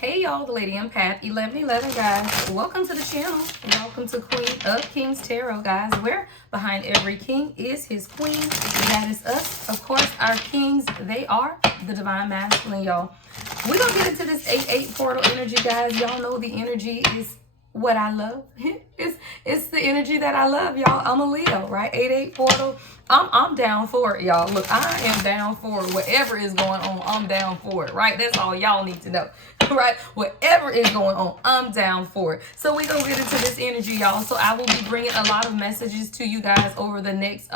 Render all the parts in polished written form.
Hey y'all, the Lady Empath 1111 guys. Welcome to the channel. Welcome to Queen of Kings Tarot, guys. Where behind every king is his queen. That is us. Of course, our kings, they are the divine masculine, y'all. We're gonna get into this 8-8 portal energy, guys. Y'all know the energy is what I love. it's the energy that I love, y'all. I'm a Leo, right? 8-8 portal. I'm down for it, y'all. Look, I am down for it. Whatever is going on, I'm down for it, right? That's all y'all need to know, right? Whatever is going on, I'm down for it. So we're gonna get into this energy, y'all. So I will be bringing a lot of messages to you guys over the next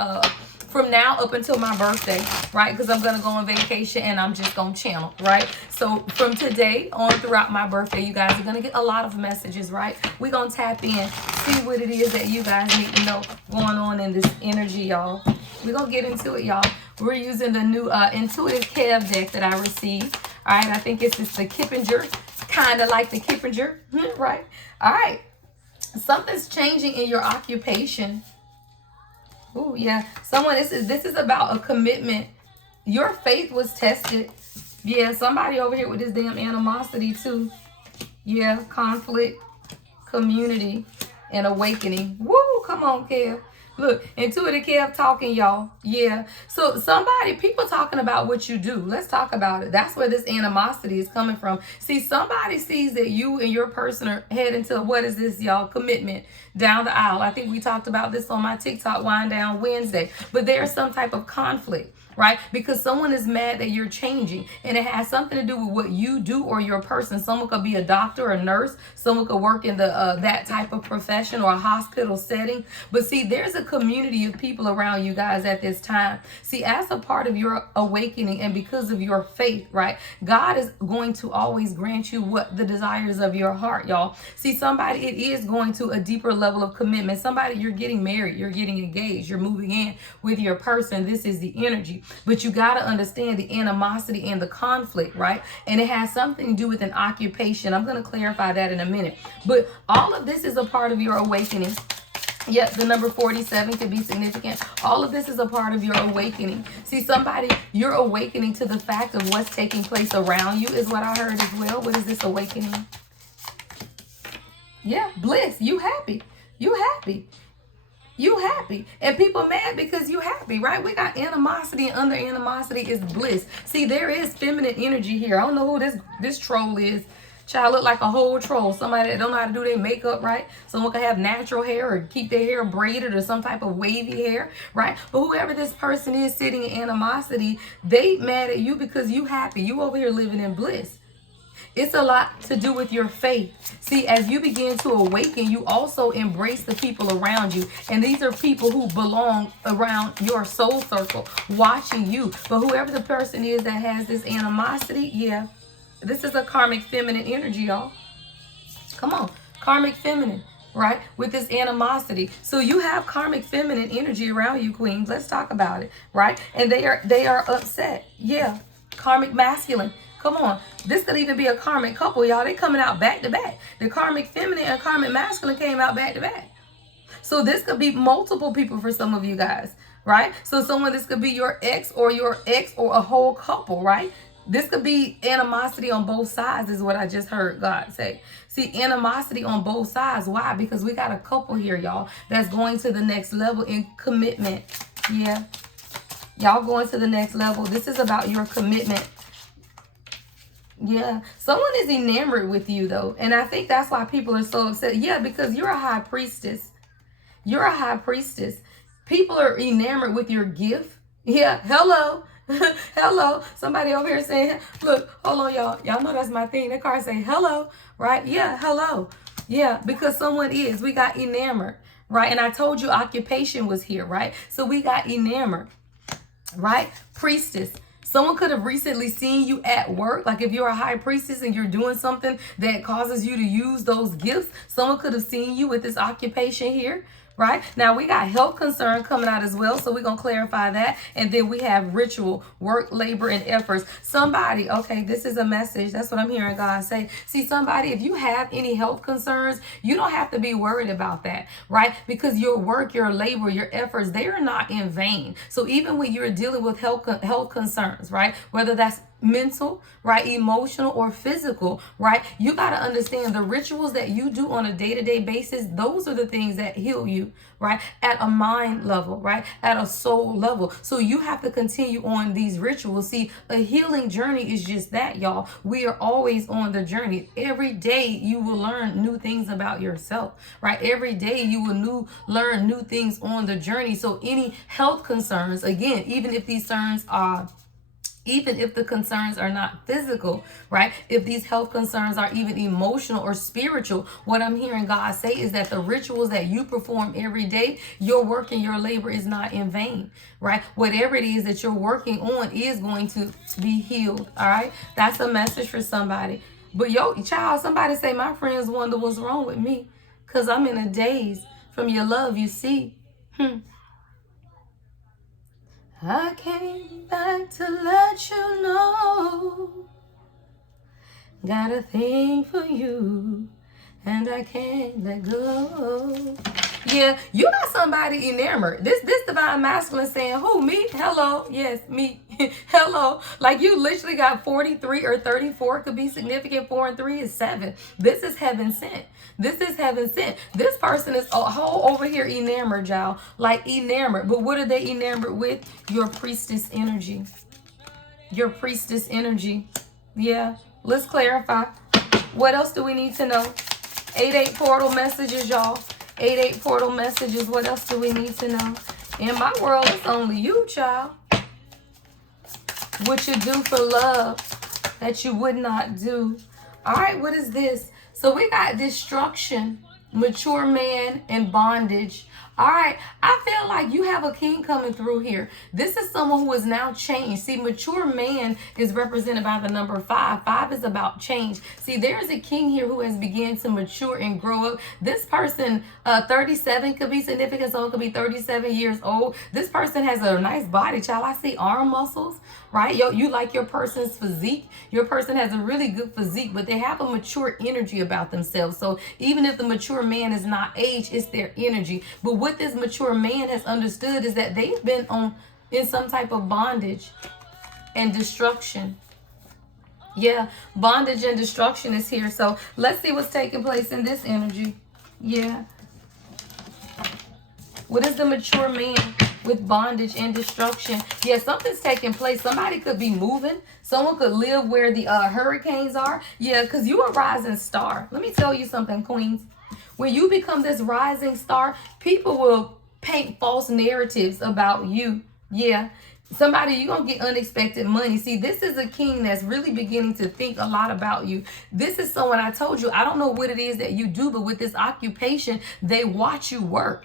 from now up until my birthday, right? Because I'm going to go on vacation and I'm just going to channel, right? So from today on throughout my birthday, you guys are going to get a lot of messages, right? We're going to tap in, see what it is that you guys need to know going on in this energy, y'all. We're going to get into it, y'all. We're using the new Intuitive Kev deck that I received. All right, I think it's just the Kippinger, kind of like the Kippinger, right? All right, something's changing in your occupation. Oh, yeah. This is about a commitment. Your faith was tested. Yeah, somebody over here with this damn animosity too. Yeah, conflict, community, and awakening. Woo, come on, Kev. Look, Intuitive Kev talking, y'all. Yeah. So people talking about what you do. Let's talk about it. That's where this animosity is coming from. See, somebody sees that you and your person are heading to, what is this, y'all? Commitment down the aisle. I think we talked about this on my TikTok Wind Down Wednesday. But there's some type of conflict, right? Because someone is mad that you're changing, and it has something to do with what you do or your person. Someone could be a doctor, a nurse. Someone could work in the that type of profession or a hospital setting. But see, there's a community of people around you guys at this time. See, as a part of your awakening and because of your faith, right? God is going to always grant you what the desires of your heart, y'all. See, it is going to a deeper level of commitment. Somebody, you're getting married, you're getting engaged, you're moving in with your person. This is the energy. But you got to understand the animosity and the conflict, right? And it has something to do with an occupation. I'm going to clarify that in a minute. But all of this is a part of your awakening. Yep, the number 47 could be significant. All of this is a part of your awakening. See, somebody, you're awakening to the fact of what's taking place around you is what I heard as well. What is this awakening? Yeah, bliss. You happy. You happy. You happy. And people mad because you happy, right? We got animosity, and under animosity is bliss. See, there is feminine energy here. I don't know who this troll is. Child look like a whole troll. Somebody that don't know how to do their makeup, right? Someone can have natural hair or keep their hair braided or some type of wavy hair, right? But whoever this person is sitting in animosity, they mad at you because you happy. You over here living in bliss. It's a lot to do with your faith. See, as you begin to awaken, you also embrace the people around you. And these are people who belong around your soul circle, watching you. But whoever the person is that has this animosity, yeah, this is a karmic feminine energy, y'all. Come on, karmic feminine, right? With this animosity. So you have karmic feminine energy around you, queens. Let's talk about it, right? And they are upset. Yeah, karmic masculine. Come on. This could even be a karmic couple, y'all. They coming out back to back. The karmic feminine and karmic masculine came out back to back. So this could be multiple people for some of you guys, right? So this could be your ex or a whole couple, right? This could be animosity on both sides is what I just heard God say. See, animosity on both sides. Why? Because we got a couple here, y'all, that's going to the next level in commitment. Yeah. Y'all going to the next level. This is about your commitment. Yeah, someone is enamored with you, though. And I think that's why people are so upset. Yeah, because you're a high priestess. You're a high priestess. People are enamored with your gift. Yeah, hello. Hello. Somebody over here saying, look, hold on, y'all. Y'all know that's my thing. That card say hello, right? Yeah, hello. Yeah, because someone is. We got enamored, right? And I told you occupation was here, right? So we got enamored, right? Priestess. Someone could have recently seen you at work. Like if you're a high priestess and you're doing something that causes you to use those gifts, someone could have seen you with this occupation here, right? Now we got health concern coming out as well. So we're going to clarify that. And then we have ritual, work, labor, and efforts. Somebody, okay, this is a message. That's what I'm hearing God say. See, somebody, if you have any health concerns, you don't have to be worried about that, right? Because your work, your labor, your efforts, they are not in vain. So even when you're dealing with health concerns, right? Whether that's mental, right, emotional, or physical, right? You got to understand the rituals that you do on a day-to-day basis, those are the things that heal you, right? At a mind level, right? At a soul level. So you have to continue on these rituals. See, a healing journey is just that, y'all. We are always on the journey. Every day you will learn new things about yourself, right? Every day you will learn new things on the journey. So any health concerns, again, even if the concerns are not physical, right? If these health concerns are even emotional or spiritual, what I'm hearing God say is that the rituals that you perform every day, your work and your labor is not in vain, right? Whatever it is that you're working on is going to be healed, all right? That's a message for somebody. But child, somebody say, my friends wonder what's wrong with me because I'm in a daze from your love, you see. I came back to let you know, got a thing for you, and I can't let go. Yeah, you got somebody enamored. This divine masculine saying, who, me? Hello. Yes, me. Hello. Like you literally got 43 or 34 could be significant. 4 and 3 is 7. This is heaven sent. This is heaven sent. This person is a whole over here enamored, y'all. Like enamored. But what are they enamored with? Your priestess energy. Your priestess energy. Yeah. Let's clarify. What else do we need to know? 8-8 portal messages, y'all. 8-8 portal messages. What else do we need to know? In my world, it's only you, child. What you do for love that you would not do. All right, what is this? So we got destruction, mature man, and bondage. All right, I feel like you have a king coming through here. This is someone who is now changed. See, mature man is represented by the number 5. 5 is about change. See, there's a king here who has begun to mature and grow up. This person, 37 could be significant. Someone could be 37 years old. This person has a nice body, child. I see arm muscles, right? You like your person's physique. Your person has a really good physique, but they have a mature energy about themselves. So even if the mature man is not age, it's their energy. But what this mature man has understood is that they've been in some type of bondage and destruction. Yeah, bondage and destruction is here. So let's see what's taking place in this energy. Yeah. What is the mature man with bondage and destruction? Yeah, something's taking place. Somebody could be moving. Someone could live where the hurricanes are. Yeah, because you're a rising star. Let me tell you something, queens. When you become this rising star, people will paint false narratives about you. Yeah. Somebody, you're going to get unexpected money. See, this is a king that's really beginning to think a lot about you. This is someone, I told you, I don't know what it is that you do, but with this occupation, they watch you work.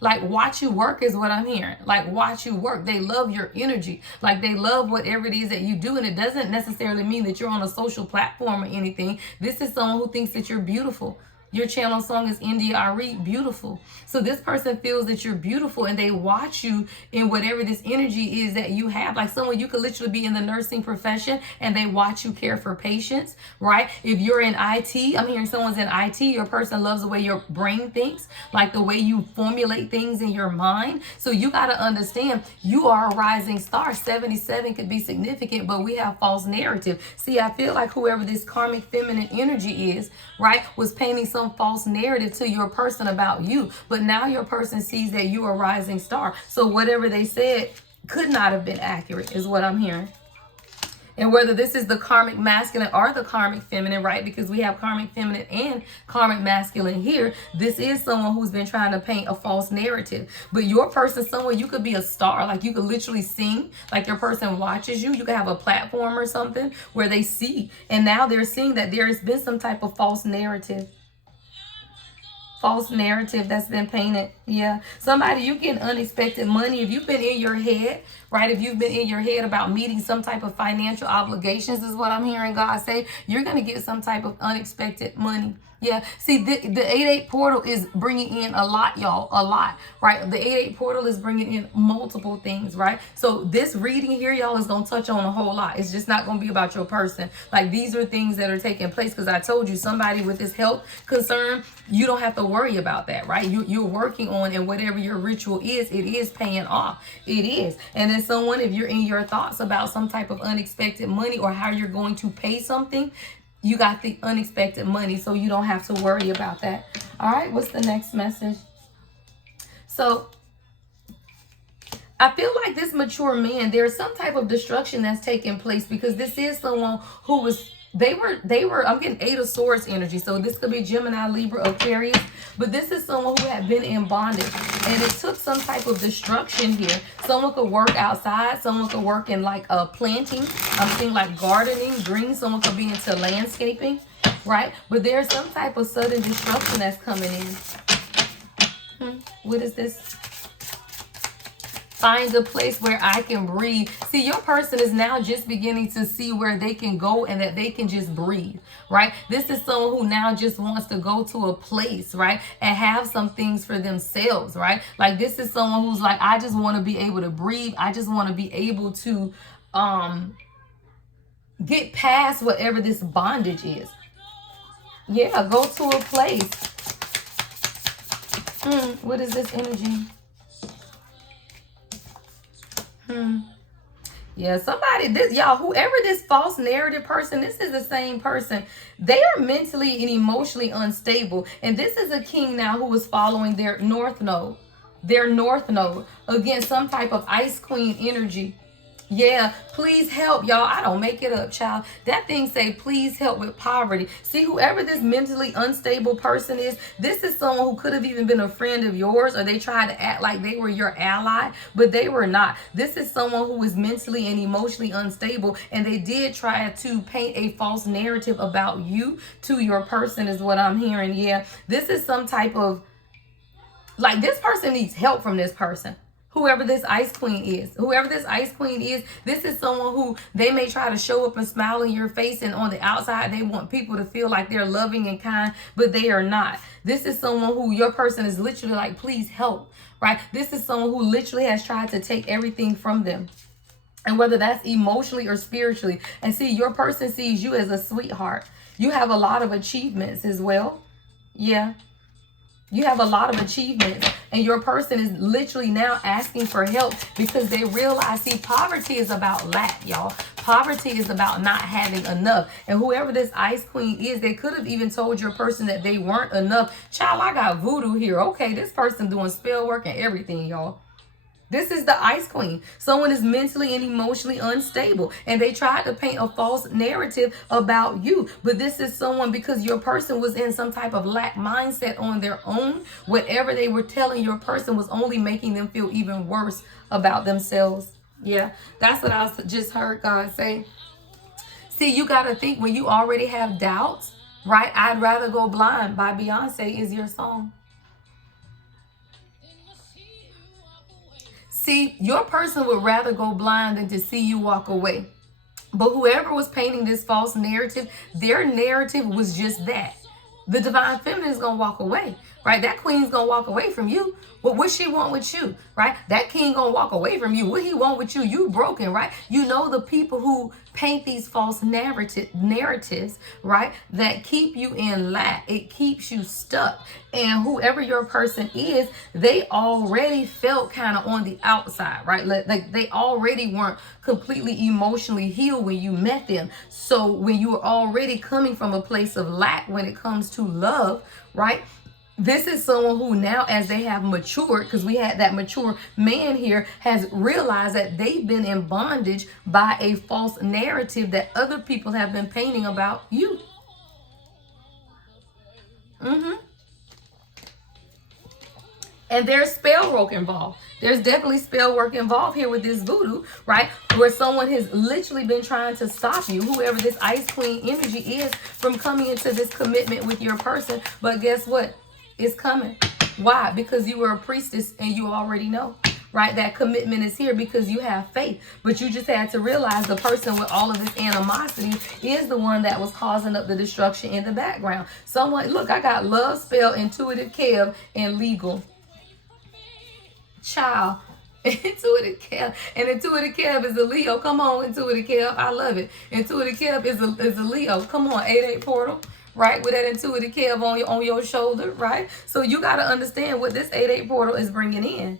Like, watch you work is what I'm hearing. Like, watch you work. They love your energy. Like, they love whatever it is that you do. And it doesn't necessarily mean that you're on a social platform or anything. This is someone who thinks that you're beautiful. Your channel song is India Ari, beautiful. So this person feels that you're beautiful and they watch you in whatever this energy is that you have. Like someone, you could literally be in the nursing profession and they watch you care for patients, right? If you're in IT, I'm hearing someone's in IT, your person loves the way your brain thinks, like the way you formulate things in your mind. So you got to understand you are a rising star. 77 could be significant, but we have false narrative. See, I feel like whoever this karmic feminine energy is, right, was painting some false narrative to your person about you, but now your person sees that you are a rising star. So whatever they said could not have been accurate is what I'm hearing. And whether this is the karmic masculine or the karmic feminine, right? Because we have karmic feminine and karmic masculine here. This is someone who's been trying to paint a false narrative. But your person, someone, you could be a star. Like you could literally sing. Like your person watches you. You could have a platform or something where they see. And now they're seeing that there has been some type of false narrative. False narrative that's been painted. Yeah. Somebody, you get unexpected money. If you've been in your head, right? If you've been in your head about meeting some type of financial obligations is what I'm hearing God say, you're going to get some type of unexpected money. Yeah. See, the 8-8 portal is bringing in a lot, y'all. A lot, right? The 8-8 portal is bringing in multiple things, right? So this reading here, y'all, is going to touch on a whole lot. It's just not going to be about your person. Like these are things that are taking place because I told you somebody with this health concern, you don't have to worry about that, right? You're working on, and whatever your ritual is, it is paying off. It is. And then someone, if you're in your thoughts about some type of unexpected money or how you're going to pay something, you got the unexpected money, so you don't have to worry about that. All right, what's the next message? So I feel like this mature man, there's some type of destruction that's taking place, because this is someone who was, they were, I'm getting 8 of Swords energy. So this could be Gemini, Libra, Aquarius, but this is someone who had been in bondage, and it took some type of destruction here. Someone could work outside. Someone could work in like planting. I'm seeing like gardening, green. Someone could be into landscaping, right? But there's some type of sudden destruction that's coming in. What is this? Find a place where I can breathe. See, your person is now just beginning to see where they can go and that they can just breathe, right? This is someone who now just wants to go to a place, right? And have some things for themselves, right? Like this is someone who's like, I just want to be able to breathe. I just want to be able to get past whatever this bondage is. Yeah, go to a place. What is this energy? Yeah, somebody, this, y'all, whoever this false narrative person, this is the same person. They are mentally and emotionally unstable. And this is a king now who is following their north node. Their north node against some type of ice queen energy. Yeah, please help, y'all. I don't make it up, child. That thing say, please help with poverty. See, whoever this mentally unstable person is, this is someone who could have even been a friend of yours, or they tried to act like they were your ally, but they were not. This is someone who is mentally and emotionally unstable, and they did try to paint a false narrative about you to your person is what I'm hearing. Yeah, this is some type of, like, this person needs help from this person. Whoever this ice queen is, this is someone who they may try to show up and smile in your face, and on the outside they want people to feel like they're loving and kind, but they are not. This is someone who your person is literally like, please help, right? This is someone who literally has tried to take everything from them, and whether that's emotionally or spiritually. And see, your person sees you as a sweetheart. You have a lot of achievements as well. Yeah. You have a lot of achievements, and your person is literally now asking for help because they realize, see, poverty is about lack, y'all. Poverty is about not having enough. And whoever this ice queen is, they could have even told your person that they weren't enough. Child, I got voodoo here. Okay, this person doing spell work and everything, y'all. This is the ice queen. Someone is mentally and emotionally unstable, and they tried to paint a false narrative about you. But this is someone, because your person was in some type of lack mindset on their own. Whatever they were telling your person was only making them feel even worse about themselves. Yeah, that's what I just heard God say. See, you got to think, when you already have doubts, right? I'd Rather Go Blind by Beyonce is your song. See, your person would rather go blind than to see you walk away. But whoever was painting this false narrative, their narrative was just that. The divine feminine is going to walk away, right? That queen's going to walk away from you. But what she want with you, right? That king going to walk away from you. What he want with you, you broken, right? You know, the people who paint these false narratives, right, that keep you in lack. It keeps you stuck. And whoever your person is, they already felt kind of on the outside, right? Like they already weren't completely emotionally healed when you met them. So when you are already coming from a place of lack when it comes to love, right? This is someone who now, as they have matured, because we had that mature man here, has realized that they've been in bondage by a false narrative that other people have been painting about you. And there's spell work involved. There's definitely spell work involved here with this voodoo, right? Where someone has literally been trying to stop you, whoever this ice queen energy is, from coming into this commitment with your person. But guess what? It's coming. Why? Because you were a priestess and you already know, right? That commitment is here because you have faith. But you just had to realize the person with all of this animosity is the one that was causing up the destruction in the background. Someone, look, I got love, spell, intuitive, Kev, and legal. Child. Intuitive Kev. And Intuitive Kev is a Leo. Come on, Intuitive Kev. I love it. Intuitive Kev is a Leo. Come on, 8-8 portal. Right, with that intuitive Kev on your shoulder, right? So you got to understand what this 8-8 portal is bringing in.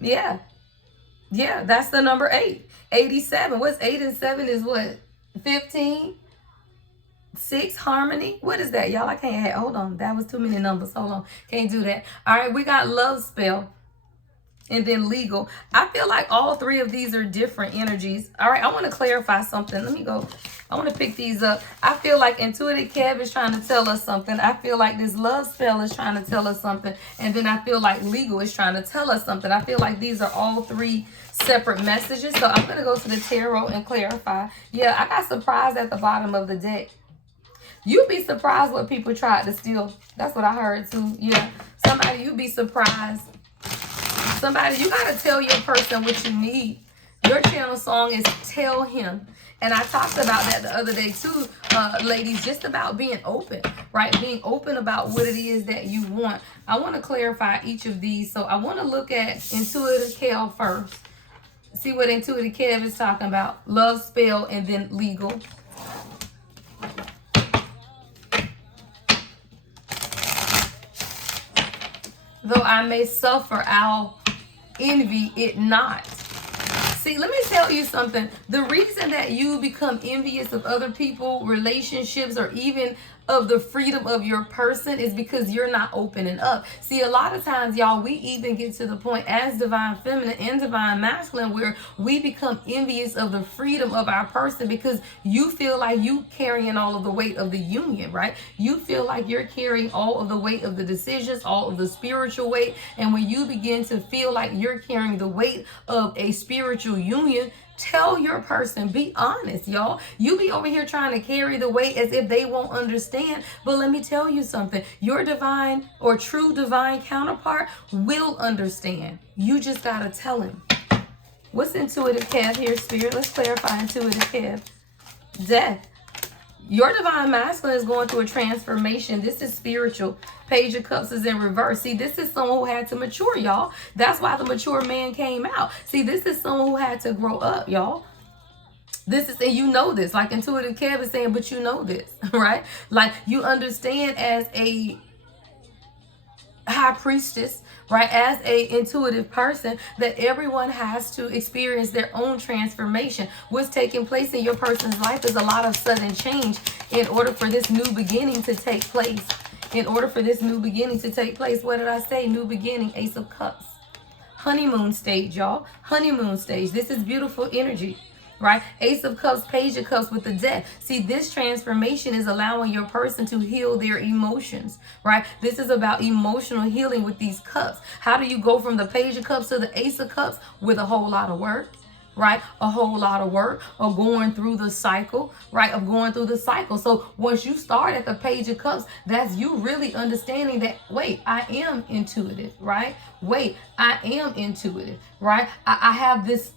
Yeah. Yeah, that's the number 8. 87. What's 8 and 7 is what? 15. 6 harmony. What is that? Y'all, I can't have, hold on. That was too many numbers. Hold on. Can't do that. All right, we got love spell and then legal. I feel like all 3 of these are different energies. All right, I want to clarify something. Let me go. I want to pick these up. I feel like intuitive Kev is trying to tell us something. I feel like this love spell is trying to tell us something. And then I feel like legal is trying to tell us something. I feel like these are all 3 separate messages. So I'm going to go to the tarot and clarify. Yeah, I got surprised at the bottom of the deck. You'd be surprised what people tried to steal. That's what I heard too. Yeah, somebody, you'd be surprised. Somebody, you got to tell your person what you need. Your channel song is Tell Him. And I talked about that the other day too, ladies, just about being open, right? Being open about what it is that you want. I want to clarify each of these. So I want to look at Intuitive Kev first. See what Intuitive Kev is talking about. Love spell and then legal. Though I may suffer, I'll envy it not. See, let me tell you something. The reason that you become envious of other people, relationships, or even of the freedom of your person is because you're not opening up. See, a lot of times, y'all, we even get to the point as divine feminine and divine masculine where we become envious of the freedom of our person because you feel like you carrying all of the weight of the union, right? You feel like you're carrying all of the weight of the decisions, all of the spiritual weight. And when you begin to feel like you're carrying the weight of a spiritual union, tell your person, be honest, y'all. You be over here trying to carry the weight as if they won't understand. But let me tell you something. Your divine or true divine counterpart will understand. You just got to tell him. What's intuitive Kev here, Spirit? Let's clarify intuitive Kev. Death. Your divine masculine is going through a transformation. This is spiritual. Page of Cups is in reverse. See, this is someone who had to mature, y'all. That's why the mature man came out. See, this is someone who had to grow up, y'all. This is, and you know this, like intuitive Kev is saying, but you know this, right? Like you understand as a high priestess, right, as a intuitive person, that everyone has to experience their own transformation. What's taking place in your person's life is a lot of sudden change in order for this new beginning to take place. In order for this new beginning to take place, what did I say? New beginning, Ace of Cups. Honeymoon stage, y'all. Honeymoon stage. This is beautiful energy. Right? Ace of Cups, Page of Cups with the Death. See, this transformation is allowing your person to heal their emotions, right? This is about emotional healing with these cups. How do you go from the Page of Cups to the Ace of Cups? With a whole lot of work, right? A whole lot of work of going through the cycle, right? Of going through the cycle. So once you start at the Page of Cups, that's you really understanding that, wait, I am intuitive, right? Wait, I am intuitive, right? I have this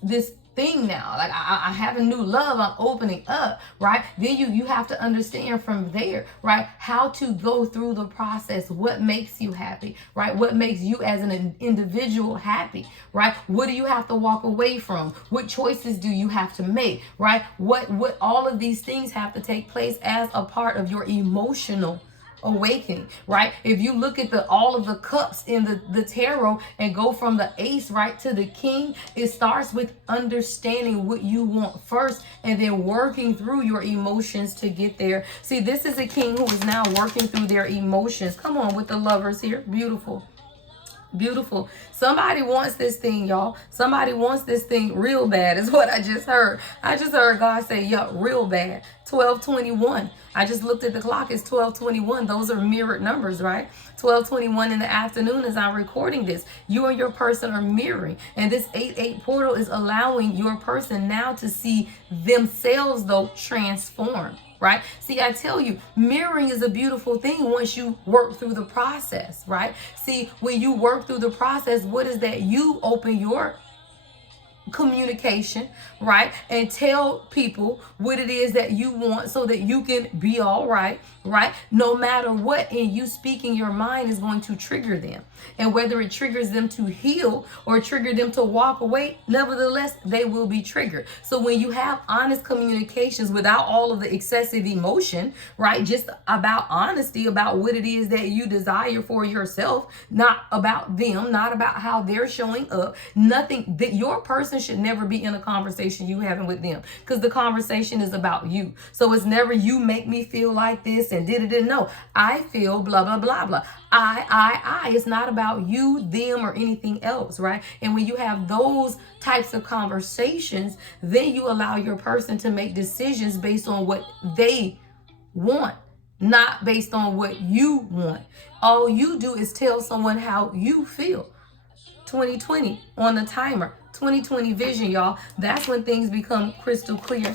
thing now, like I have a new love, I'm opening up, right? Then you have to understand from there, right, how to go through the process. What makes you happy, right? What makes you as an individual happy, right? What do you have to walk away from? What choices do you have to make, right? What all of these things have to take place as a part of your emotional awakening, right? If you look at all of the cups in the tarot and go from the ace right to the king, it starts with understanding what you want first and then working through your emotions to get there. See, this is a king who is now working through their emotions. Come on with the lovers here. Beautiful. Beautiful. Somebody wants this thing, y'all. Somebody wants this thing real bad is what I just heard. I just heard God say, yeah, real bad. 12:21. I just looked at the clock. It's 12:21. Those are mirrored numbers, right? 12:21 in the afternoon as I'm recording this. You and your person are mirroring. And this 8-8 portal is allowing your person now to see themselves, though, transform. Right? See, I tell you, mirroring is a beautiful thing once you work through the process, right? See, when you work through the process, what is that? You open your communication, right? And tell people what it is that you want so that you can be all right, right? No matter what, and you speaking your mind is going to trigger them. And whether it triggers them to heal or trigger them to walk away, nevertheless, they will be triggered. So when you have honest communications without all of the excessive emotion, right? Just about honesty about what it is that you desire for yourself, not about them, not about how they're showing up, nothing that your person person should never be in a conversation you having with them, because the conversation is about you. So it's never you make me feel like this and did. No, I feel blah, blah, blah, blah. I. It's not about you, them, or anything else, right? And when you have those types of conversations, then you allow your person to make decisions based on what they want, not based on what you want. All you do is tell someone how you feel. 2020 on the timer. 2020 vision, y'all. That's when things become crystal clear.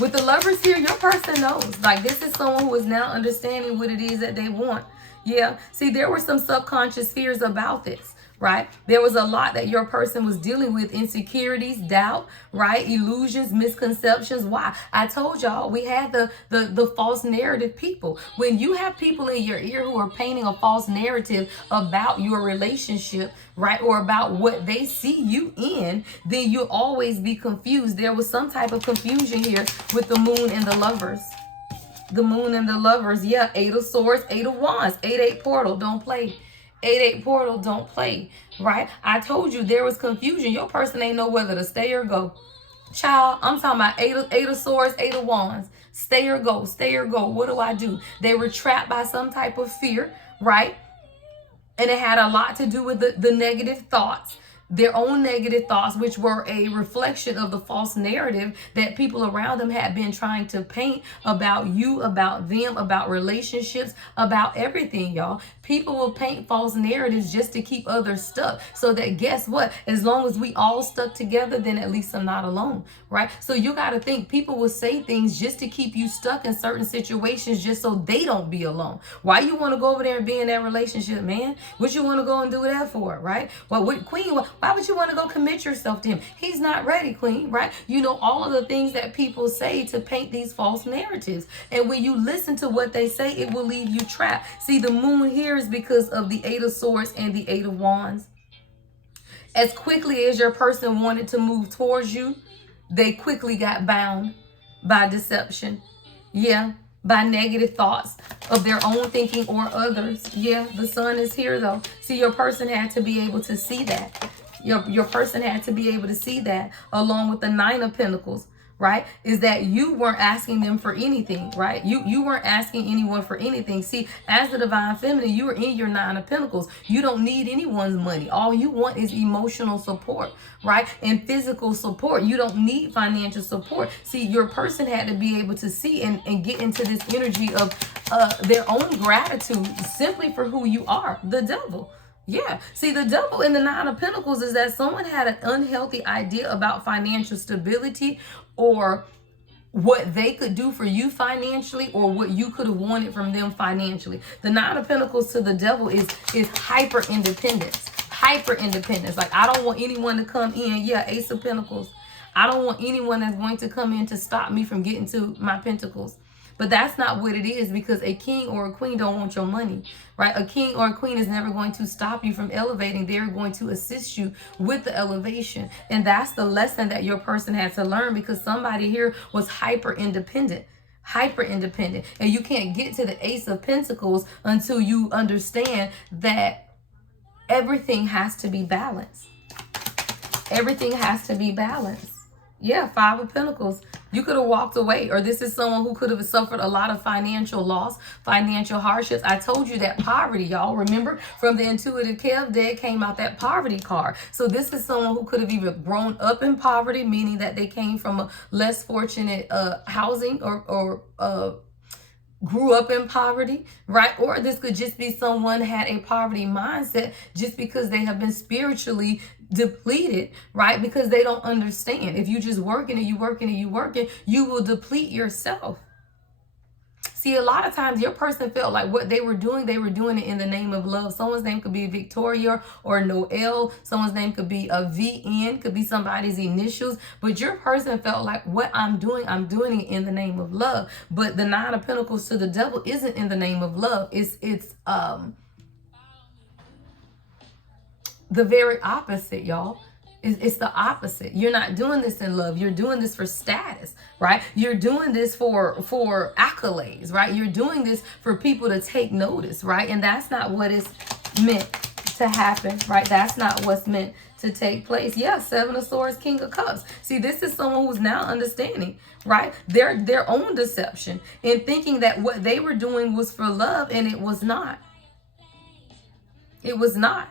With the Lovers here, your person knows. Like, this is someone who is now understanding what it is that they want. Yeah. See, there were some subconscious fears about this. Right? There was a lot that your person was dealing with: insecurities, doubt, right? Illusions, misconceptions. Why? I told y'all we had the false narrative people. When you have people in your ear who are painting a false narrative about your relationship, right? Or about what they see you in, then you'll always be confused. There was some type of confusion here with the Moon and the Lovers. The Moon and the Lovers. Yeah. 8 of Swords, 8 of Wands, 8-8 portal. Don't play. 8-8 portal, don't play, right? I told you there was confusion. Your person ain't know whether to stay or go. Child, I'm talking about 8 of Swords, 8 of Wands. Stay or go, stay or go. What do? They were trapped by some type of fear, right? And it had a lot to do with the negative thoughts. Their own negative thoughts, which were a reflection of the false narrative that people around them had been trying to paint about you, about them, about relationships, about everything, y'all. People will paint false narratives just to keep others stuck. So that, guess what? As long as we all stuck together, then at least I'm not alone, right? So you got to think people will say things just to keep you stuck in certain situations just so they don't be alone. Why you want to go over there and be in that relationship, man? What you want to go and do that for, right? Well, with Queen, why would you want to go commit yourself to him? He's not ready, Queen, right? You know, all of the things that people say to paint these false narratives. And when you listen to what they say, it will leave you trapped. See, the Moon here is because of the 8 of Swords and the 8 of Wands. As quickly as your person wanted to move towards you, they quickly got bound by deception. Yeah. By negative thoughts of their own thinking or others. Yeah. The Sun is here, though. See, your person had to be able to see that. Your person had to be able to see that, along with the 9 of Pentacles, right? Is that you weren't asking them for anything, right? You weren't asking anyone for anything. See, as the Divine Feminine, you are in your 9 of Pentacles. You don't need anyone's money. All you want is emotional support, right? And physical support. You don't need financial support. See, your person had to be able to see and get into this energy of their own gratitude simply for who you are, the Devil. Yeah. See, the Devil in the 9 of Pentacles is that someone had an unhealthy idea about financial stability, or what they could do for you financially, or what you could have wanted from them financially. The 9 of Pentacles to the Devil is hyper independence. Hyper independence. Like, I don't want anyone to come in. Yeah, Ace of Pentacles. I don't want anyone that's going to come in to stop me from getting to my pentacles. But that's not what it is, because a king or a queen don't want your money, right? A king or a queen is never going to stop you from elevating. They're going to assist you with the elevation. And that's the lesson that your person had to learn, because somebody here was hyper independent. Hyper independent. And you can't get to the Ace of Pentacles until you understand that everything has to be balanced. Everything has to be balanced. Yeah, 5 of Pentacles. You could have walked away, or this is someone who could have suffered a lot of financial loss, financial hardships. I told you that poverty, y'all. Remember, from the Intuitive Kev deck came out that poverty card. So this is someone who could have either grown up in poverty, meaning that they came from a less fortunate housing, or grew up in poverty, right? Or this could just be someone had a poverty mindset just because they have been spiritually depleted, right? Because they don't understand. If you just working and you working and you working, you will deplete yourself. See, a lot of times your person felt like what they were doing it in the name of love. Someone's name could be Victoria or Noel. Someone's name could be a VN, could be somebody's initials. But your person felt like what I'm doing it in the name of love. But the 9 of Pentacles to the Devil isn't in the name of love. It's the very opposite, y'all. It's the opposite. You're not doing this in love. You're doing this for status, right? You're doing this for accolades, right? You're doing this for people to take notice, right? And that's not what it's meant to happen, right? That's not what's meant to take place. Yeah, Seven of Swords, King of Cups. See, this is someone who's now understanding, right? Their own deception and thinking that what they were doing was for love, and it was not. It was not.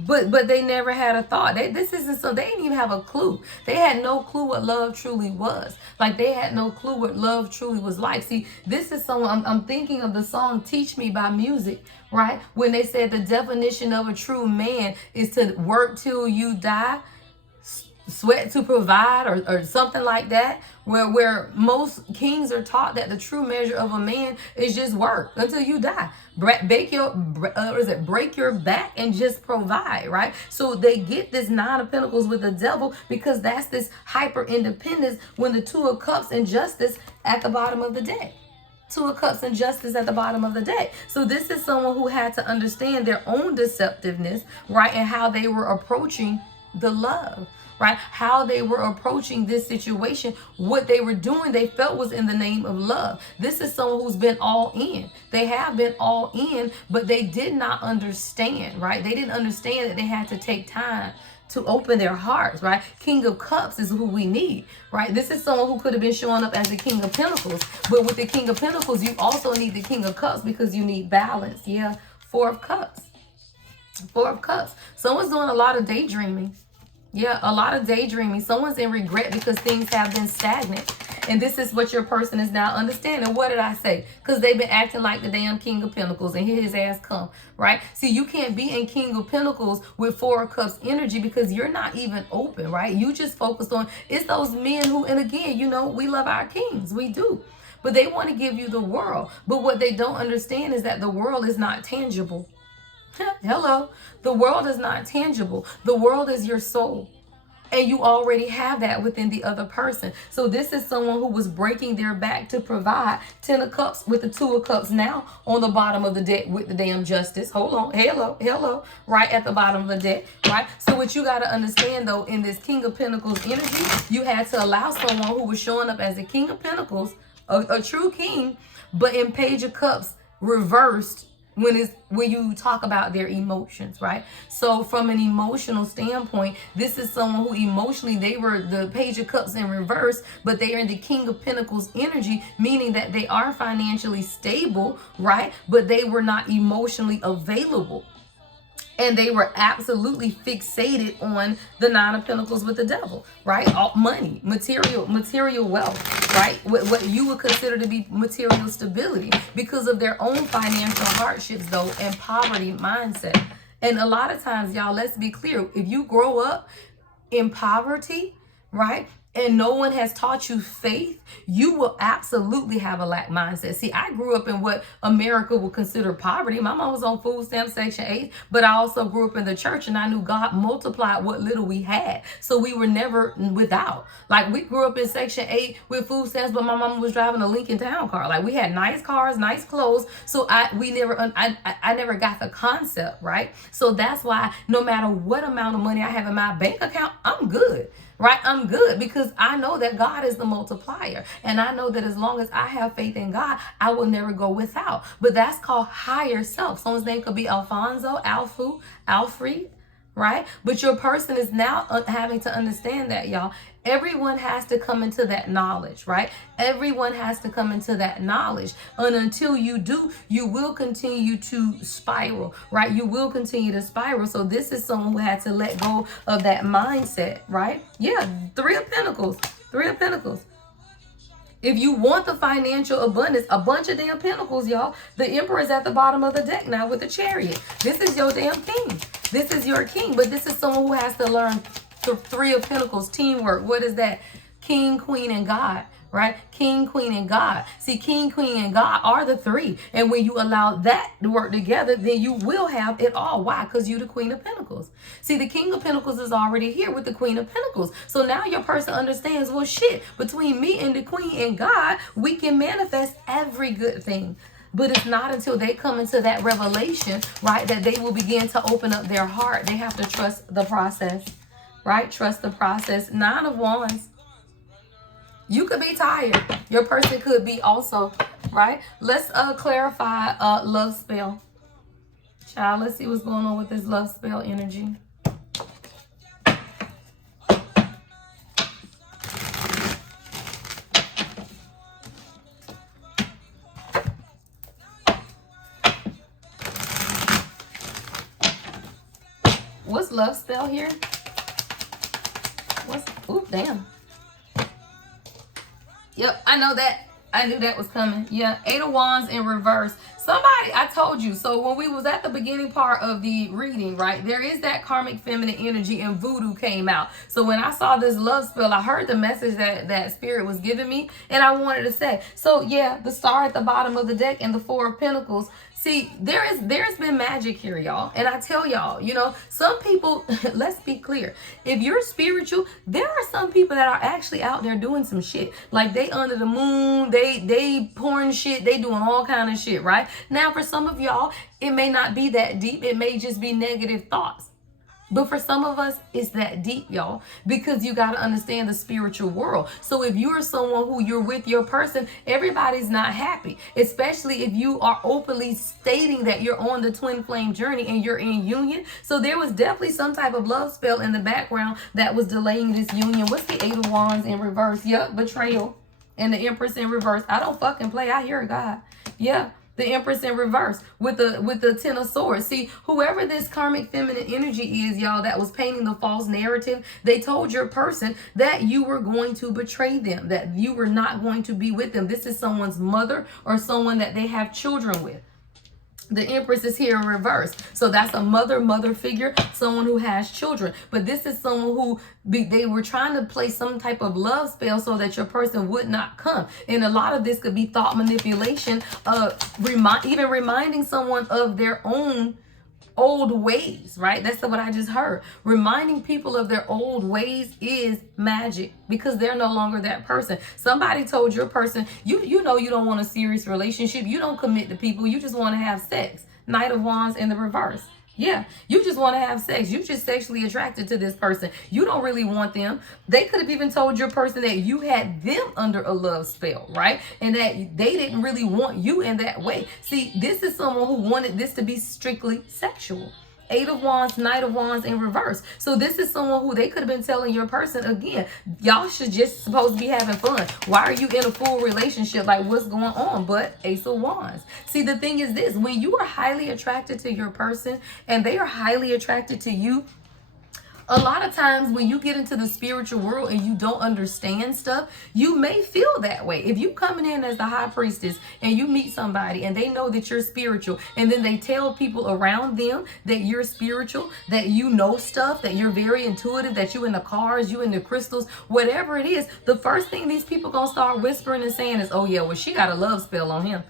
But they never had a thought. This isn't so. They didn't even have a clue. They had no clue what love truly was. Like, they had no clue what love truly was like. See, this is someone. I'm thinking of the song "Teach Me" by Music, right? When they said the definition of a true man is to work till you die, sweat to provide, or something like that, where most kings are taught that the true measure of a man is just work until you die. Break your back and just provide, right? So they get this Nine of Pentacles with the Devil because that's this hyper independence when the Two of Cups and Justice at the bottom of the deck. Two of Cups and Justice at the bottom of the deck. So this is someone who had to understand their own deceptiveness, right? And how they were approaching the love, right? How they were approaching this situation. What they were doing, they felt was in the name of love. This is someone who's been all in. They have been all in, but they did not understand, right? They didn't understand that they had to take time to open their hearts, right? King of Cups is who we need, right? This is someone who could have been showing up as the King of Pentacles, but with the King of Pentacles, you also need the King of Cups because you need balance. Yeah, Four of Cups. Four of Cups. Someone's doing a lot of daydreaming. Yeah, a lot of daydreaming. Someone's in regret because things have been stagnant. And this is what your person is now understanding. What did I say? Because they've been acting like the damn King of Pentacles, and here his ass come, right? See, you can't be in King of Pentacles with Four of Cups energy because you're not even open, right? You just focused on, it's those men who, and again, you know, we love our kings. We do. But they want to give you the world. But what they don't understand is that the world is not tangible. Hello. The world is not tangible. The world is your soul. And you already have that within the other person. So this is someone who was breaking their back to provide. Ten of Cups with the Two of Cups now on the bottom of the deck with the damn Justice. Hold on. Hello. Right at the bottom of the deck. Right? So what you got to understand, though, in this King of Pentacles energy, you had to allow someone who was showing up as a King of Pentacles, a true king, but in Page of Cups reversed, when you talk about their emotions, right? So from an emotional standpoint, this is someone who emotionally, they were the Page of Cups in reverse, but they are in the King of Pentacles energy, meaning that they are financially stable, right? But they were not emotionally available. And they were absolutely fixated on the Nine of Pentacles with the Devil, right? All money, material wealth, right? What you would consider to be material stability because of their own financial hardships, though, and poverty mindset. And a lot of times, y'all, let's be clear. If you grow up in poverty, right, and no one has taught you faith, you will absolutely have a lack mindset. See, I grew up in what America would consider poverty. My mom was on food stamp Section 8, but I also grew up in the church, and I knew God multiplied what little we had. So we were never without. Like, we grew up in Section 8 with food stamps, but my mom was driving a Lincoln Town car. Like, we had nice cars, nice clothes. So I never got the concept, right? So that's why no matter what amount of money I have in my bank account, I'm good. Right? I'm good because I know that God is the multiplier. And I know that as long as I have faith in God, I will never go without. But that's called higher self. Someone's name could be Alfonso, Alfu, Alfred, right? But your person is now having to understand that, y'all. Everyone has to come into that knowledge, right? Everyone has to come into that knowledge. And until you do, you will continue to spiral, right? You will continue to spiral. So this is someone who had to let go of that mindset, right? Yeah, Three of Pentacles. Three of Pentacles. If you want the financial abundance, a bunch of damn pentacles, y'all. The Emperor is at the bottom of the deck now with the Chariot. This is your damn king. This is your king. But this is someone who has to learn the Three of Pentacles, teamwork. What is that? King, Queen, and God, right? King, Queen, and God. See, King, Queen, and God are the three. And when you allow that to work together, then you will have it all. Why? Because you're the Queen of Pentacles. See, the King of Pentacles is already here with the Queen of Pentacles. So now your person understands, well, shit, between me and the Queen and God, we can manifest every good thing. But it's not until they come into that revelation, right, that they will begin to open up their heart. They have to trust the process, right? Trust the process. Nine of Wands. You could be tired. Your person could be also, right? Let's clarify love spell. Child, let's see what's going on with this love spell energy. What's love spell here? Oop, damn. Yep, I know that. I knew that was coming. Yeah, 8 of Wands in reverse. Somebody, I told you. So when we was at the beginning part of the reading, right, there is that karmic feminine energy and voodoo came out. So when I saw this love spell, I heard the message that spirit was giving me, and I wanted to say, so yeah, the star at the bottom of the deck and the 4 of Pentacles. See, there's been magic here, y'all. And I tell y'all, you know, some people, let's be clear. If you're spiritual, there are some people that are actually out there doing some shit. Like they under the moon, they pouring shit, they doing all kind of shit, right? Now, for some of y'all, it may not be that deep. It may just be negative thoughts. But for some of us, it's that deep, y'all, because you got to understand the spiritual world. So if you are someone who you're with your person, everybody's not happy, especially if you are openly stating that you're on the twin flame journey and you're in union. So there was definitely some type of love spell in the background that was delaying this union. What's the 8 of Wands in reverse? Yep, betrayal. And the Empress in reverse. I don't fucking play. I hear God. Yeah. The Empress in reverse with the 10 of Swords. See, whoever this karmic feminine energy is, y'all, that was painting the false narrative, they told your person that you were going to betray them, that you were not going to be with them. This is someone's mother or someone that they have children with. The Empress is here in reverse. So that's a mother figure, someone who has children. But this is someone who they were trying to play some type of love spell so that your person would not come. And a lot of this could be thought manipulation, even reminding someone of their own old ways, right? That's what I just heard. Reminding people of their old ways is magic because they're no longer that person. Somebody told your person, you know you don't want a serious relationship. You don't commit to people. You just want to have sex. Knight of Wands in the reverse. Yeah, you just want to have sex. You're just sexually attracted to this person. You don't really want them. They could have even told your person that you had them under a love spell, right? And that they didn't really want you in that way. See, this is someone who wanted this to be strictly sexual. 8 of Wands, Knight of Wands in reverse. So this is someone who they could have been telling your person, again, y'all should just supposed to be having fun. Why are you in a full relationship? Like, what's going on? But Ace of Wands. See, the thing is this, when you are highly attracted to your person and they are highly attracted to you, a lot of times when you get into the spiritual world and you don't understand stuff, you may feel that way. If you coming in as the high priestess and you meet somebody and they know that you're spiritual and then they tell people around them that you're spiritual, that you know stuff, that you're very intuitive, that you in the cars, you in the crystals, whatever it is, the first thing these people gonna start whispering and saying is, oh yeah, well she got a love spell on him.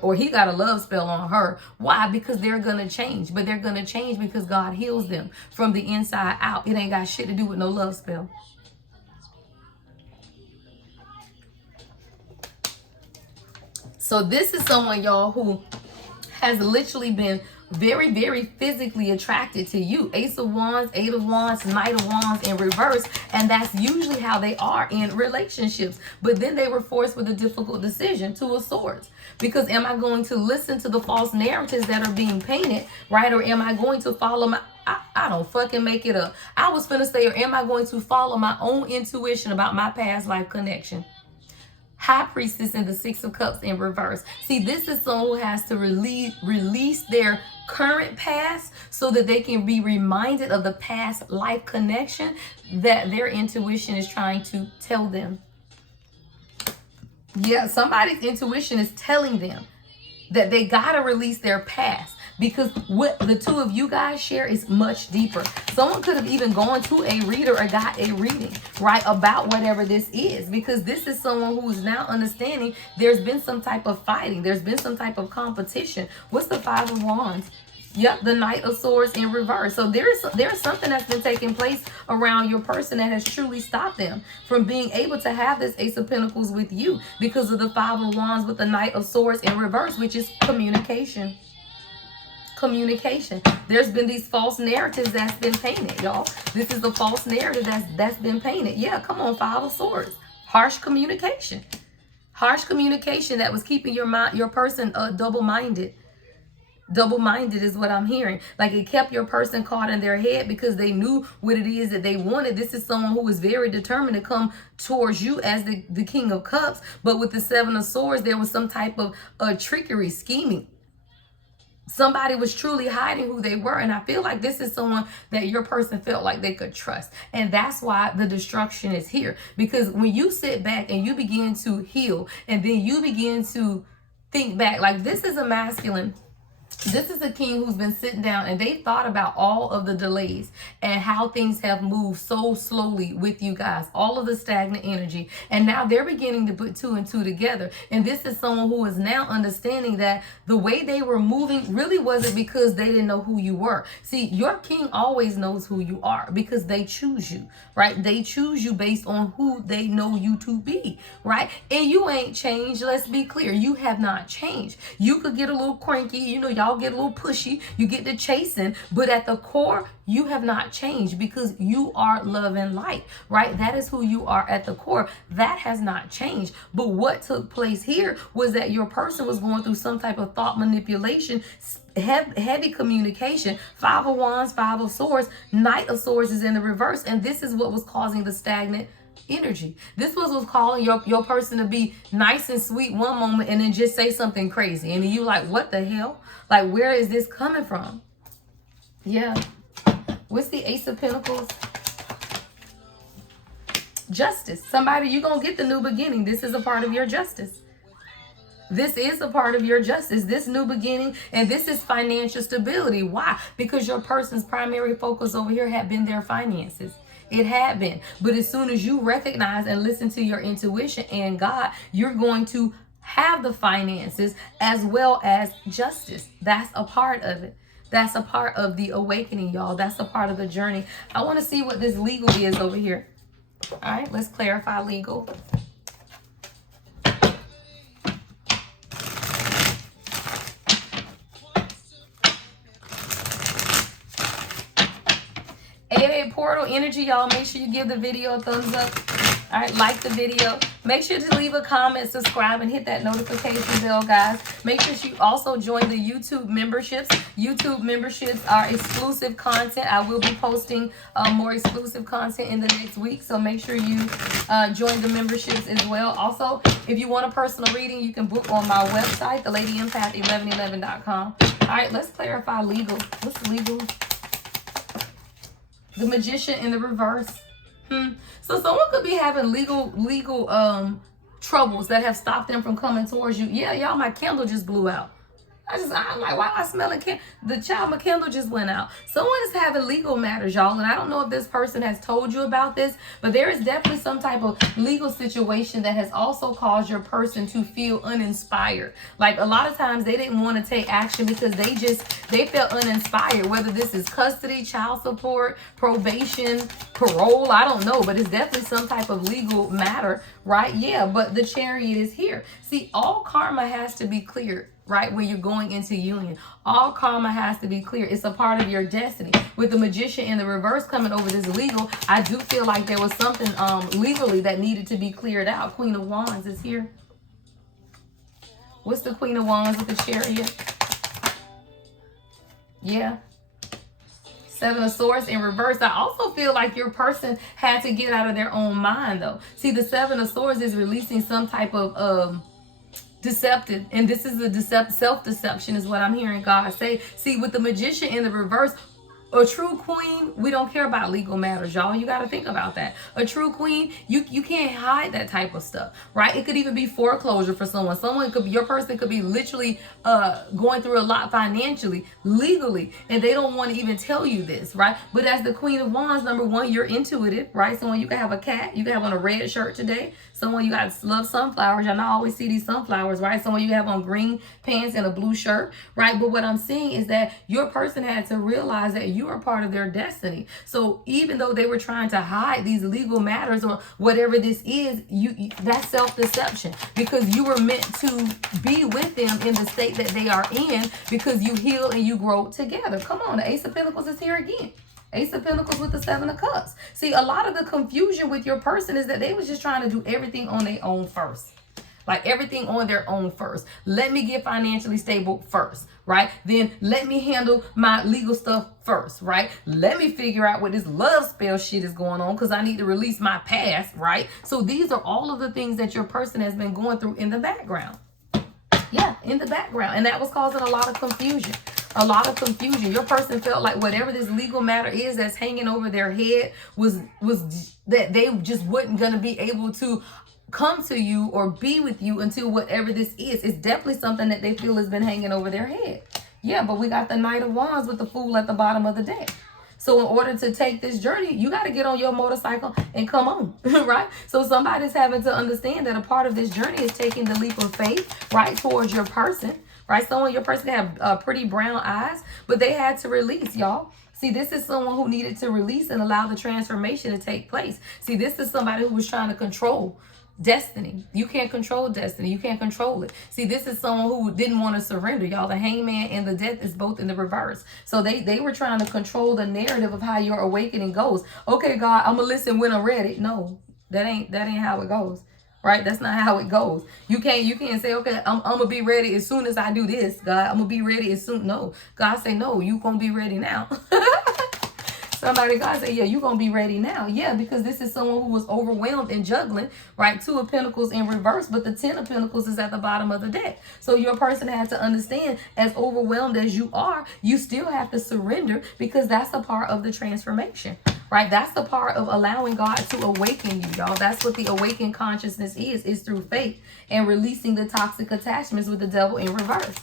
Or he got a love spell on her. Why? Because they're going to change. But they're going to change because God heals them from the inside out. It ain't got shit to do with no love spell. So this is someone, y'all, who has literally been very, very physically attracted to you. Ace of Wands, 8 of Wands, Knight of Wands in reverse. And that's usually how they are in relationships. But then they were forced with a difficult decision, 2 of Swords. Because am I going to listen to the false narratives that are being painted, right? Or am I going to follow my... I don't fucking make it up. I was finna say, or am I going to follow my own intuition about my past life connection? High Priestess and the 6 of Cups in reverse. See, this is someone who has to release their current past so that they can be reminded of the past life connection that their intuition is trying to tell them. Yeah, somebody's intuition is telling them that they got to release their past. Because what the two of you guys share is much deeper. Someone could have even gone to a reader or got a reading, right, about whatever this is. Because this is someone who's now understanding there's been some type of fighting. There's been some type of competition. What's the 5 of Wands? Yep, the Knight of Swords in reverse. So there's something that's been taking place around your person that has truly stopped them from being able to have this Ace of Pentacles with you because of the 5 of Wands with the Knight of Swords in reverse, which is communication. Communication. There's been these false narratives that's been painted, y'all. This is the false narrative that's been painted. Yeah, come on, 5 of Swords. Harsh communication. Harsh communication that was keeping your person double-minded. Double-minded is what I'm hearing. Like it kept your person caught in their head because they knew what it is that they wanted. This is someone who was very determined to come towards you as the King of Cups. But with the Seven of Swords, there was some type of trickery, scheming. Somebody was truly hiding who they were. And I feel like this is someone that your person felt like they could trust. And that's why the destruction is here. Because when you sit back and you begin to heal, and then you begin to think back, like this is a masculine. This is a king who's been sitting down and they thought about all of the delays and how things have moved so slowly with you guys, all of the stagnant energy. And now they're beginning to put two and two together. And this is someone who is now understanding that the way they were moving really wasn't because they didn't know who you were. See, your king always knows who you are because they choose you, right? They choose you based on who they know you to be, right? And you ain't changed. Let's be clear. You have not changed. You could get a little cranky, y'all get a little pushy, you get to chasing, but at the core, you have not changed because you are love and light, right? That is who you are at the core. That has not changed. But what took place here was that your person was going through some type of thought manipulation, heavy communication. Five of Wands, Five of Swords, Knight of Swords is in the reverse, and this is what was causing the stagnant energy. This was calling your person to be nice and sweet one moment and then just say something crazy. And you like, what the hell? Like, where is this coming from? Yeah. What's the Ace of Pentacles? Justice. Somebody, you're going to get the new beginning. This is a part of your justice. This is a part of your justice, this new beginning, and this is financial stability. Why? Because your person's primary focus over here had been their finances. It had been. But as soon as you recognize and listen to your intuition and God, you're going to have the finances as well as justice. That's a part of it. That's a part of the awakening, y'all. That's a part of the journey. I want to see what this legal is over here. All right, let's clarify legal. Portal energy, y'all. Make sure you give the video a thumbs up. All right, like the video. Make sure to leave a comment, subscribe, and hit that notification bell, guys. Make sure you also join the YouTube memberships. YouTube memberships are exclusive content. I will be posting more exclusive content in the next week, so make sure you join the memberships as well. Also, if you want a personal reading, you can book on my website, theladyempath1111.com. All right, let's clarify legal. What's legal? The Magician in the reverse. So someone could be having legal troubles that have stopped them from coming towards you. Yeah, y'all, my candle just blew out. I'm like, why am I smelling my candle just went out. Someone is having legal matters, y'all. And I don't know if this person has told you about this, but there is definitely some type of legal situation that has also caused your person to feel uninspired. Like a lot of times they didn't want to take action because they felt uninspired, whether this is custody, child support, probation, parole, I don't know, but it's definitely some type of legal matter, right? Yeah, but the Chariot is here. See, all karma has to be cleared. Right, when you're going into union, all karma has to be clear. It's a part of your destiny. With the Magician in the reverse coming over this legal, I do feel like there was something legally that needed to be cleared out. Queen of Wands is here. What's the Queen of Wands with the Chariot? Yeah. Seven of Swords in reverse. I also feel like your person had to get out of their own mind, though. See, the Seven of Swords is releasing some type of deceptive, and this is the self-deception is what I'm hearing God say. See, with the Magician in the reverse, a true queen, we don't care about legal matters, y'all. You got to think about that. A true queen, you can't hide that type of stuff, right? It could even be foreclosure for someone. Your person could be literally going through a lot financially, legally, and they don't want to even tell you this, right? But as the Queen of Wands, number one, you're intuitive, right? Someone, you can have a cat, you can have on a red shirt today. Someone, you guys love sunflowers. Y'all know I always see these sunflowers, right? Someone, you have on green pants and a blue shirt, right? But what I'm seeing is that your person had to realize that you are part of their destiny. So even though they were trying to hide these legal matters or whatever this is, that's self-deception, because you were meant to be with them in the state that they are in, because you heal and you grow together. Come on, the Ace of Pentacles is here again. Ace of Pentacles with the Seven of Cups. See, a lot of the confusion with your person is that they was just trying to do everything on their own first. Like everything on their own first. Let me get financially stable first, right? Then let me handle my legal stuff first, right? Let me figure out what this love spell shit is going on because I need to release my past, right? So these are all of the things that your person has been going through in the background. Yeah, in the background. And that was causing a lot of confusion. A lot of confusion. Your person felt like whatever this legal matter is that's hanging over their head was that they just wasn't going to be able to come to you or be with you until whatever this is. It's definitely something that they feel has been hanging over their head. Yeah, but we got the Knight of Wands with the Fool at the bottom of the deck. So in order to take this journey, you got to get on your motorcycle and come on, right? So somebody's having to understand that a part of this journey is taking the leap of faith, right, towards your person, right? Someone, your person have pretty brown eyes, but they had to release, y'all. See, this is someone who needed to release and allow the transformation to take place. See, this is somebody who was trying to control destiny. You can't control destiny. You can't control it. See, this is someone who didn't want to surrender, y'all. The Hangman and the Death is both in the reverse. So they were trying to control the narrative of how your awakening goes. Okay, God, I'm gonna listen when I'm ready. No, that ain't how it goes. Right? That's not how it goes. You can't say, okay, I'm gonna be ready as soon as I do this, God. I'm gonna be ready as soon. No, God say, no, you gonna be ready now. Somebody, God say, yeah, you're going to be ready now. Yeah, because this is someone who was overwhelmed and juggling, right? 2 of Pentacles in reverse, but the 10 of Pentacles is at the bottom of the deck. So your person had to understand, as overwhelmed as you are, you still have to surrender because that's a part of the transformation, right? That's the part of allowing God to awaken you, y'all. That's what the awakened consciousness is through faith and releasing the toxic attachments with the Devil in reverse.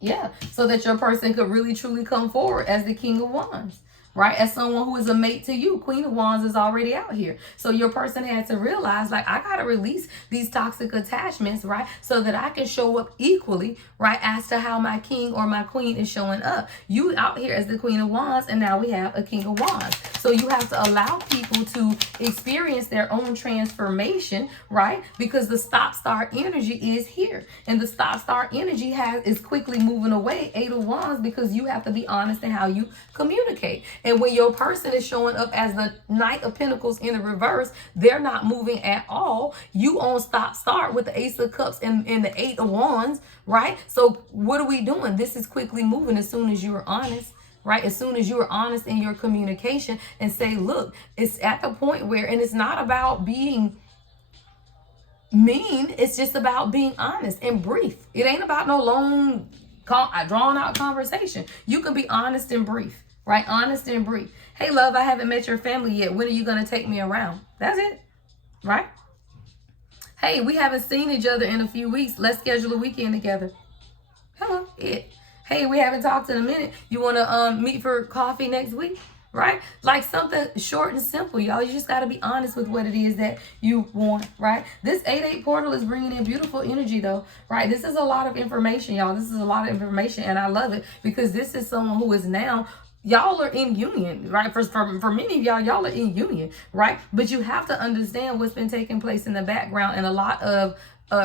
Yeah, so that your person could really truly come forward as the King of Wands. Right? As someone who is a mate to you. Queen of Wands is already out here. So your person had to realize, like, I got to release these toxic attachments, right? So that I can show up equally, right? As to how my king or my queen is showing up. You out here as the Queen of Wands, and now we have a King of Wands. So you have to allow people to experience their own transformation, right? Because the stop-start energy is here. And the stop-start energy is quickly moving away, 8 of Wands, because you have to be honest in how you communicate. And when your person is showing up as the Knight of Pentacles in the reverse, they're not moving at all. You on stop-start with the Ace of Cups and the 8 of Wands, right? So what are we doing? This is quickly moving as soon as you are honest. Right? As soon as you are honest in your communication and say, look, it's at the point where, and it's not about being mean, it's just about being honest and brief. It ain't about no long, drawn out conversation. You can be honest and brief, right? Honest and brief. Hey, love, I haven't met your family yet. When are you going to take me around? That's it, right? Hey, we haven't seen each other in a few weeks. Let's schedule a weekend together. Hello, it. Hey, we haven't talked in a minute. You want to meet for coffee next week? Right? Like something short and simple, y'all. You just got to be honest with what it is that you want, right? This 8-8 portal is bringing in beautiful energy, though, right? This is a lot of information, y'all. This is a lot of information, and I love it because this is someone who is now, y'all are in union, right? For many of y'all are in union, right? But you have to understand what's been taking place in the background, and a lot of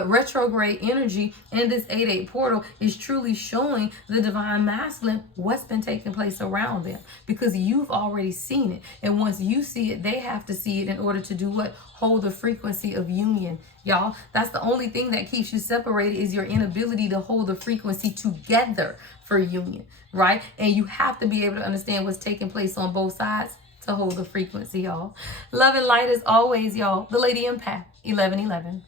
retrograde energy in this 8-8 portal is truly showing the divine masculine what's been taking place around them, because you've already seen it. And once you see it, they have to see it in order to do what? Hold the frequency of union, y'all. That's the only thing that keeps you separated, is your inability to hold the frequency together for union, right? And you have to be able to understand what's taking place on both sides to hold the frequency, y'all. Love and light as always, y'all. The Lady Empath, 1111.